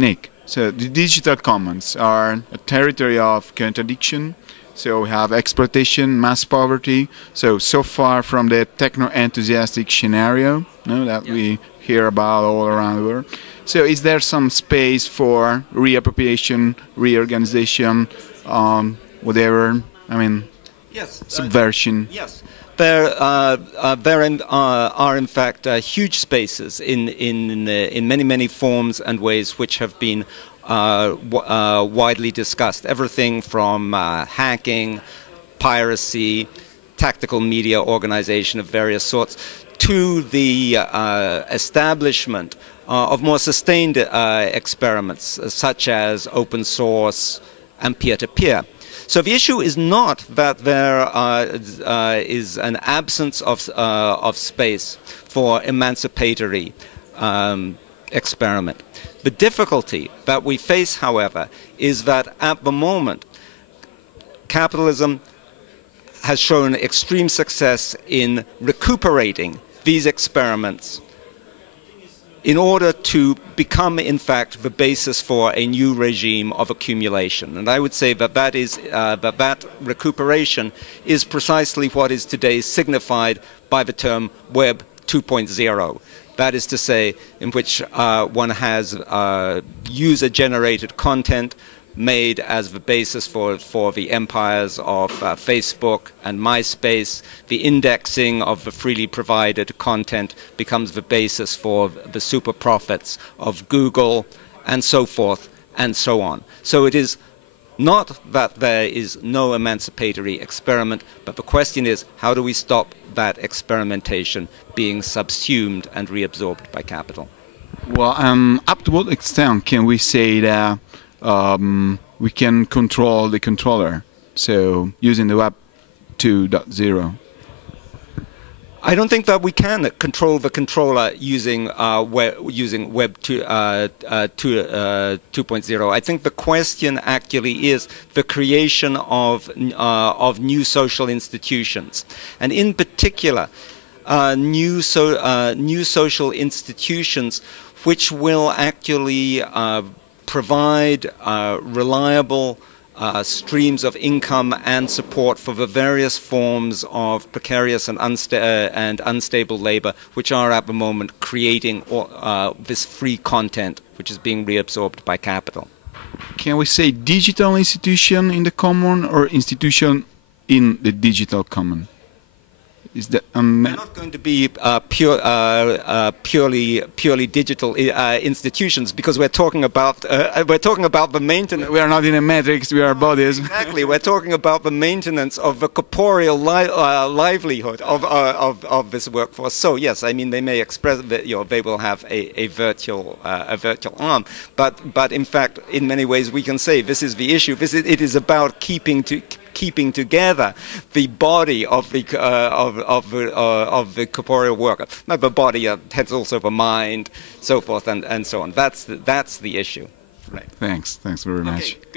Nick, so the digital commons are a territory of contradiction. So we have exploitation, mass poverty. So far from the techno-enthusiastic scenario, that we hear about all around the world. So is there some space for reappropriation, reorganization, whatever? I mean, yes, subversion. Yes. There are in fact huge spaces in many forms and ways which have been widely discussed. Everything from hacking, piracy, tactical media organization of various sorts, to the establishment of more sustained experiments such as open source and peer-to-peer. So the issue is not that there is an absence of space for emancipatory experiment. The difficulty that we face, however, is that at the moment, capitalism has shown extreme success in recuperating these experiments in order to become, in fact, the basis for a new regime of accumulation. And I would say that that recuperation is precisely what is today signified by the term Web 2.0. That is to say, in which one has user-generated content made as the basis for the empires of Facebook and MySpace. The indexing of the freely provided content becomes the basis for the super profits of Google, and so forth and so on. So it is not that there is no emancipatory experiment, but the question is, how do we stop that experimentation being subsumed and reabsorbed by capital? Well, up to what extent can we say that we can control the controller, so using the Web 2.0? I don't think that we can control the controller using Web 2.0. I think the question actually is the creation of new social institutions, and in particular, new social institutions which will actually provide reliable streams of income and support for the various forms of precarious and unstable labor which are at the moment creating this free content which is being reabsorbed by capital. Can we say digital institution in the common or institution in the digital common? Is that They're not going to be purely digital institutions, because we're talking about the maintenance. We are not in a matrix. We are bodies. Exactly, we're talking about the maintenance of the corporeal livelihood of this workforce. So yes, I mean they may express that they will have a virtual arm, but in fact, in many ways, we can say this is the issue. It is about keeping together the body of the corporeal worker. Now, the body has also the mind, so forth and so on. That's the issue. Right. Thanks very much. Okay.